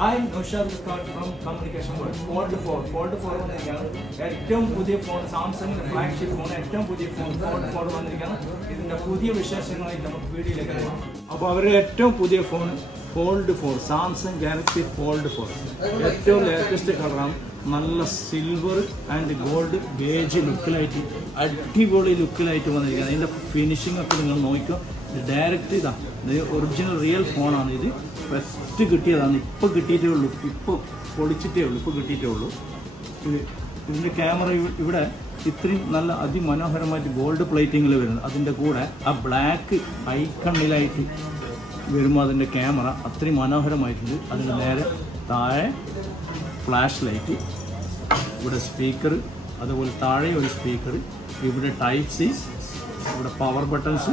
Hi, Noshad from Communication World. Fold4 വന്നിരിക്കുകയാണ്. ഏറ്റവും പുതിയ ഫോൺ, സാംസങ്ങിന്റെ ഫ്ലാഗ്ഷിപ്പ് ഫോൺ, ഏറ്റവും പുതിയ ഫോൺ Fold4 വന്നിരിക്കുകയാണ്. ഇതിന്റെ പുതിയ വിശേഷങ്ങളായിട്ട് നമുക്ക് വീഡിയോയിലേക്ക് കാണാം. അപ്പോൾ അവരുടെ ഏറ്റവും പുതിയ phone Fold4, Samsung Galaxy Fold4. ഏറ്റവും ലേറ്റസ്റ്റ് കളറാണ്. നല്ല സിൽവർ ആൻഡ് ഗോൾഡ് ബേജ് ലുക്കിലായിട്ട്, അടിപൊളി ലുക്കിലായിട്ട് വന്നിരിക്കുകയാണ്. അതിൻ്റെ ഫിനിഷിംഗ് ഒക്കെ നിങ്ങൾ നോക്കിക്കോ. ഡയറക്റ്റ് ഇതാണ്, ഒറിജിനൽ റിയൽ ഫോണാണ് ഇത്. ഫസ്റ്റ് കിട്ടിയതാണ്, ഇപ്പോൾ കിട്ടിയിട്ടേ ഉള്ളൂ, ഇപ്പോൾ പൊളിച്ചിട്ടേ ഉള്ളൂ, ഇപ്പോൾ കിട്ടിയിട്ടേ ഉള്ളൂ. ഇതിൻ്റെ ക്യാമറ ഇവിടെ ഇത്രയും നല്ല അതിമനോഹരമായിട്ട് ഗോൾഡ് പ്ലേറ്റിങ്ങിൽ വരുന്നത്. അതിൻ്റെ കൂടെ ആ ബ്ലാക്ക് ഐക്കണ്ണിലായിട്ട് വരുമ്പോൾ അതിൻ്റെ ക്യാമറ അത്രയും മനോഹരമായിട്ടുണ്ട്. അതിന് നേരെ താഴെ ഫ്ലാഷ് ലൈറ്റ്, ഇവിടെ സ്പീക്കർ, അതുപോലെ താഴെ ഒരു സ്പീക്കർ, ഇവിടെ ടൈപ്പ് സി, ഇവിടെ power buttons,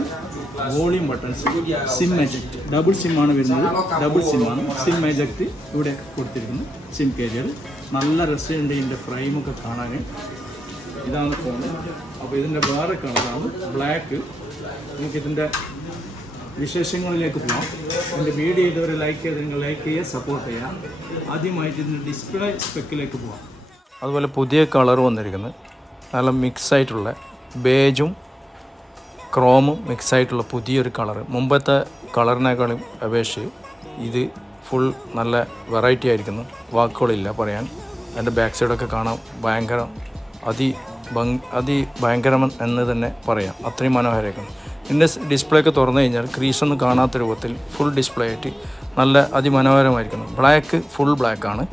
volume buttons, SIM eject, double സിമ്മാണ് വരുന്നത്, ഡബിൾ സിമ്മാണ്. സിം എജക്റ്റ് ഇവിടെ കൊടുത്തിരിക്കുന്നത്, സിം കാരിയർ. നല്ല രസമുണ്ട് ഇതിൻ്റെ ഫ്രെയിമൊക്കെ കാണാൻ. ഇതാണ് ഫോൺ. അപ്പോൾ ഇതിൻ്റെ വേറെ കളറാണ് ബ്ലാക്ക്. നമുക്കിതിൻ്റെ വിശേഷങ്ങളിലേക്ക് പോകാം. എൻ്റെ വീഡിയോ ഇതുവരെ ലൈക്ക് ചെയ്ത് നിങ്ങൾ ലൈക്ക് ചെയ്യുക, സപ്പോർട്ട് ചെയ്യുക. ആദ്യമായിട്ട് ഇതിൻ്റെ ഡിസ്പ്ലേ സ്പെക്കിലേക്ക് പോകാം. അതുപോലെ പുതിയ കളർ വന്നിരിക്കുന്നത് നല്ല മിക്സായിട്ടുള്ള ബേജും ക്രോമും മിക്സായിട്ടുള്ള പുതിയൊരു കളറ്. മുമ്പത്തെ കളറിനേക്കാളും അപേക്ഷിച്ച് ഇത് ഫുൾ നല്ല വെറൈറ്റി ആയിരിക്കുന്നു. വാക്കുകളില്ല പറയാൻ. അതിൻ്റെ ബാക്ക് സൈഡൊക്കെ കാണാൻ ഭയങ്കരം എന്ന് തന്നെ പറയാം. അത്രയും മനോഹരമായിരിക്കുന്നു. ഇതിൻ്റെ ഡിസ്പ്ലേ ഒക്കെ തുറന്നു കഴിഞ്ഞാൽ ക്രീസൊന്നും കാണാത്ത രൂപത്തിൽ ഫുൾ ഡിസ്പ്ലേ ആയിട്ട് നല്ല അതിമനോഹരമായിരിക്കുന്നു. ബ്ലാക്ക്, ഫുൾ ബ്ലാക്കാണ്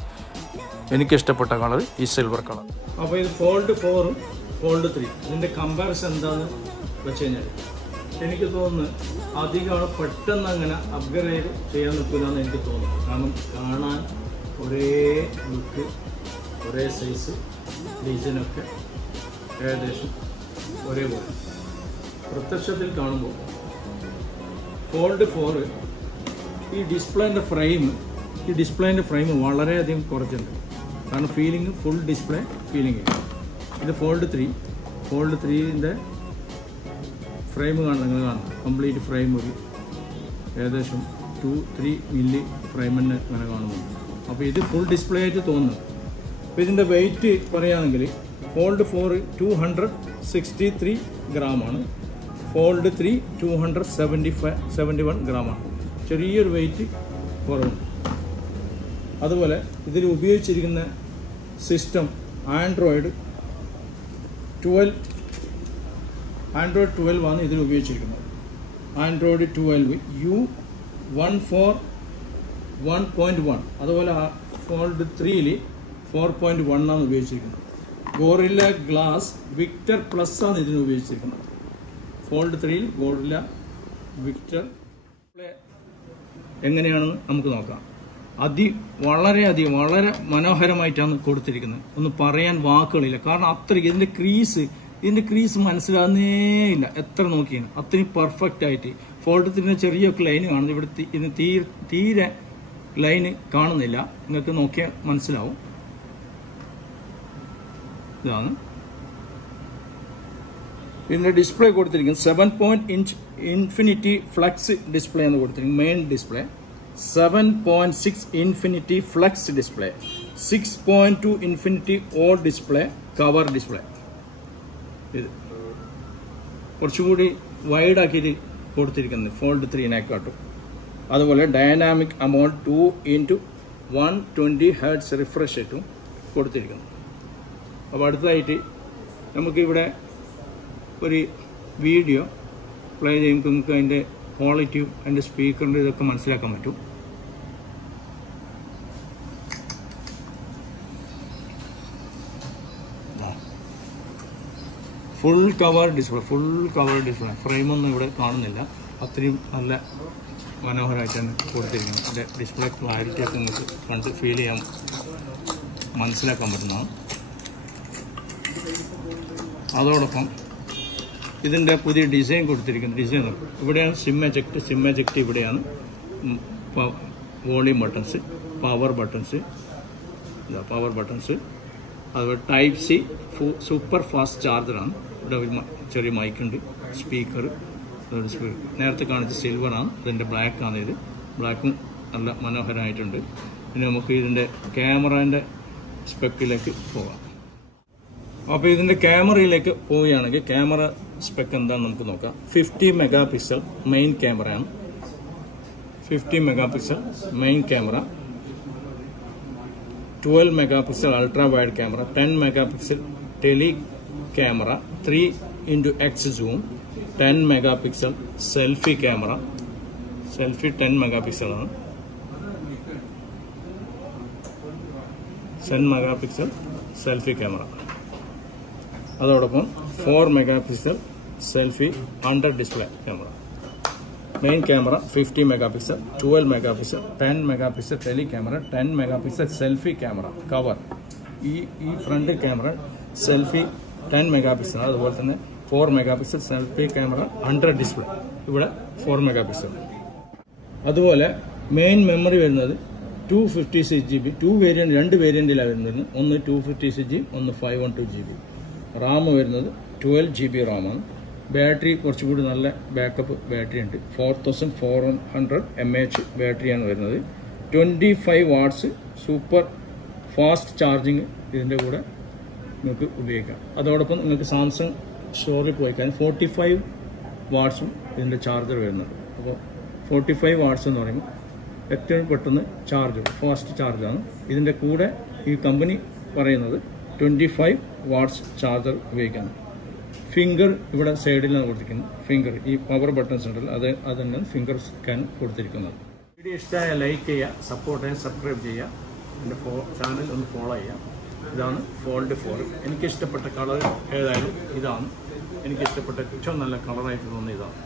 എനിക്കിഷ്ടപ്പെട്ട കളർ, ഈ സിൽവർ കളർ. അപ്പോൾ ഇത് Fold4, Fold3 ഇതിൻ്റെ കമ്പാരിസൺ എന്താണെന്ന് വെച്ച് കഴിഞ്ഞാൽ എനിക്ക് തോന്നുന്നു അധികം പെട്ടെന്ന് അങ്ങനെ അപ്ഗ്രേഡ് ചെയ്യാൻ നിൽക്കില്ലെന്ന് എനിക്ക് തോന്നുന്നു. കാരണം കാണാൻ ഒരേ ലുക്ക്, ഒരേ സൈസ്, ഡിസൈനൊക്കെ ഏകദേശം ഒരേപോലെ. പ്രത്യക്ഷത്തിൽ കാണുമ്പോൾ Fold4 ഈ ഡിസ്പ്ലേൻ്റെ ഫ്രെയിം വളരെയധികം കുറച്ചുണ്ട്. കാരണം ഫീലിംഗ് ഫുൾ ഡിസ്പ്ലേ ഫീലിംഗ്. ഇത് Fold3ൻ്റെ ഫ്രെയിം നിങ്ങൾ കാണും. കംപ്ലീറ്റ് ഫ്രെയിം ഒരു ഏകദേശം 2-3 മില്ലി ഫ്രെയിം തന്നെ ഇങ്ങനെ കാണുന്നുണ്ട്. അപ്പോൾ ഇത് ഫുൾ ഡിസ്പ്ലേ ആയിട്ട് തോന്നുന്നു. അപ്പോൾ ഇതിൻ്റെ വെയിറ്റ് പറയുകയാണെങ്കിൽ Fold4 263 ഗ്രാമാണ്, Fold3 271 ഗ്രാമാണ്. ചെറിയൊരു വെയിറ്റ് കുറവുണ്ട്. അതുപോലെ ഇതിൽ ഉപയോഗിച്ചിരിക്കുന്ന സിസ്റ്റം ആൻഡ്രോയിഡ് 12 ആണ് ഇതിൽ ഉപയോഗിച്ചിരിക്കുന്നത്. Android 12 U141.1. അതുപോലെ Fold3ൽ 4.1 ആണ് ഉപയോഗിച്ചിരിക്കുന്നത്. ഗോറില്ല ഗ്ലാസ് വിക്ടർ പ്ലസ് ആണ് ഇതിന് ഉപയോഗിച്ചിരിക്കുന്നത്. Fold3ൽ ഗോറില്ല വിക്ടർ എങ്ങനെയാണെന്ന് നമുക്ക് നോക്കാം. വളരെ മനോഹരമായിട്ടാണ് കൊടുത്തിരിക്കുന്നത്. ഒന്ന് പറയാൻ വാക്കുകളില്ല. കാരണം അത്രയ്ക്ക് ഇതിൻ്റെ ക്രീസ് മനസ്സിലാകുന്നേ ഇല്ല. എത്ര നോക്കിയാണ് അത്രയും പെർഫെക്റ്റ് ആയിട്ട്. Fold3ൻ്റെ ചെറിയൊക്കെ ലൈന് കാണുന്നത്, ഇവിടെ ഇതിന് തീരെ ലൈന് കാണുന്നില്ല. നിങ്ങൾക്ക് നോക്കിയാൽ മനസ്സിലാവും. ഇതാണ് ഇതിൻ്റെ ഡിസ്പ്ലേ കൊടുത്തിരിക്കുന്നത്. 7.0 ഇൻഫിനിറ്റി ഫ്ലക്സ് ഡിസ്പ്ലേ ആണ് കൊടുത്തിരിക്കുന്നത്. Main display 7.6 infinity flux display, 6.2 infinity all display, cover display. ഇത് കുറച്ചുകൂടി വൈഡാക്കിയിട്ട് കൊടുത്തിരിക്കുന്നത് Fold3നേക്കാട്ടും. അതുപോലെ dynamic amount 2x120 Hz refresh റേറ്റും കൊടുത്തിരിക്കുന്നു. അപ്പോൾ അടുത്തതായിട്ട് നമുക്കിവിടെ ഒരു വീഡിയോ പ്ലേ ചെയ്യുമ്പോൾ നമുക്ക് അതിൻ്റെ ക്വാളിറ്റിയും അതിൻ്റെ സ്പീക്കറിൻ്റെ ഇതൊക്കെ മനസ്സിലാക്കാൻ പറ്റും. Full cover display. ഫ്രെയിമൊന്നും ഇവിടെ കാണുന്നില്ല. അത്രയും നല്ല മനോഹരമായിട്ടാണ് കൊടുത്തിരിക്കുന്നത്. അതിൻ്റെ ഡിസ്പ്ലേ ക്ലാരിറ്റിയൊക്കെ നമുക്ക് കണ്ട് ഫീൽ ചെയ്യാൻ മനസ്സിലാക്കാൻ പറ്റുന്നതാണ്. അതോടൊപ്പം ഇതിൻ്റെ പുതിയ ഡിസൈൻ കൊടുത്തിരിക്കുന്ന ഡിസൈൻ ഇവിടെയാണ് സിം എജക്റ്റ് ഇവിടെയാണ്. വോളിയം ബട്ടൺസ്, പവർ ബട്ടൺസ്, അതുപോലെ ടൈപ്പ് സി സൂപ്പർ ഫാസ്റ്റ് ചാർജറാണ്. ഇവിടെ ഒരു ചെറിയ മൈക്കുണ്ട്, സ്പീക്കർ. നേരത്തെ കാണിച്ച സിൽവറാണ്, അതിൻ്റെ ബ്ലാക്കാണ്. ഇത് ബ്ലാക്കും നല്ല മനോഹരമായിട്ടുണ്ട്. ഇനി നമുക്ക് ഇതിൻ്റെ ക്യാമറേൻ്റെ സ്പെക്കിലേക്ക് പോകാം. അപ്പോൾ ഇതിൻ്റെ ക്യാമറയിലേക്ക് പോവുകയാണെങ്കിൽ ക്യാമറ സ്പെക്ക് എന്താണെന്ന് നമുക്ക് നോക്കാം. 50 മെഗാ പിക്സൽ മെയിൻ ക്യാമറയാണ്. 50 mega pixel main camera, 12 mega pixel ultra wide camera, 10 mega pixel tele camera, 3x zoom, 10 mega pixel selfie camera. Selfie 10 mega പിക്സലാണ്. 10 മെഗാ പിക്സൽ സെൽഫി ക്യാമറ. അതോടൊപ്പം 4 mega pixel selfie under display camera. Main camera 50 mega pixel, 12 mega pixel, 10 mega pixel tele camera, 10 mega pixel selfie camera cover. ഈ front camera selfie 10 mega pixel. അതുപോലെ തന്നെ 4 mega pixel selfie camera under display, ഇവിടെ 4 mega pixel. അതുപോലെ main memory വരുന്നത് 256 GB, രണ്ട് വേരിയന്റിലാണ് വരുന്നത്. ഒന്ന് 256 GB, ഒന്ന് 512 GB. റാം വരുന്നത് 12 GB റാമാണ്. ബാറ്ററി കുറച്ചുകൂടി നല്ല ബാക്കപ്പ് ബാറ്ററി ഉണ്ട്. 4400 mAh ബാറ്ററിയാണ് വരുന്നത്. 25 വാട്ട്സ് സൂപ്പർ ഫാസ്റ്റ് ചാർജിങ് ഇതിൻ്റെ കൂടെ നിങ്ങൾക്ക് ഉപയോഗിക്കാം. അതോടൊപ്പം നിങ്ങൾക്ക് സാംസങ് സ്റ്റോറിൽ പോയി കഴിഞ്ഞാൽ 45 വാട്ട്സും ഇതിൻ്റെ ചാർജർ വരുന്നുണ്ട്. അപ്പോൾ 45 വാട്ട്സ് എന്ന് പറയുമ്പോൾ ഏറ്റവും പെട്ടെന്ന് ചാർജ്, ഫാസ്റ്റ് ചാർജാണ്. ഇതിൻ്റെ കൂടെ ഈ കമ്പനി പറയുന്നത് 25 വാട്ട്സ് ചാർജർ ഉപയോഗിക്കാം. ഫിംഗർ ഇവിടെ സൈഡിലാണ് കൊടുത്തിരിക്കുന്നത്. ഫിംഗർ ഈ പവർ ബട്ടൺസ് ഉണ്ടല്ലോ, അത് തന്നെയാണ് ഫിംഗർ സ്കാൻ കൊടുത്തിരിക്കുന്നത്. വീഡിയോ ഇഷ്ടമായ ലൈക്ക് ചെയ്യുക, സപ്പോർട്ട് ചെയ്യുക, സബ്സ്ക്രൈബ് ചെയ്യുക. എൻ്റെ ചാനൽ ഒന്ന് ഫോളോ ചെയ്യുക. ഇതാണ് Fold4. എനിക്കിഷ്ടപ്പെട്ട കളർ ഏതായാലും ഇതാണ്. എനിക്കിഷ്ടപ്പെട്ട ഏറ്റവും നല്ല കളറായിട്ട് തോന്നുന്നത് ഇതാണ്.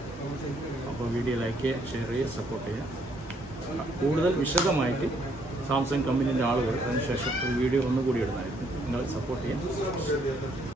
അപ്പോൾ വീഡിയോ ലൈക്ക് ചെയ്യുക, ഷെയർ ചെയ്യുക, സപ്പോർട്ട് ചെയ്യുക. കൂടുതൽ വിശദമായിട്ട് സാംസങ് കമ്പനീൻ്റെ ആളുകൾ അതിനുശേഷം ഒരു വീഡിയോ ഒന്നുകൂടി ഇടുന്നതായിരിക്കും. നിങ്ങൾ സപ്പോർട്ട് ചെയ്യുക.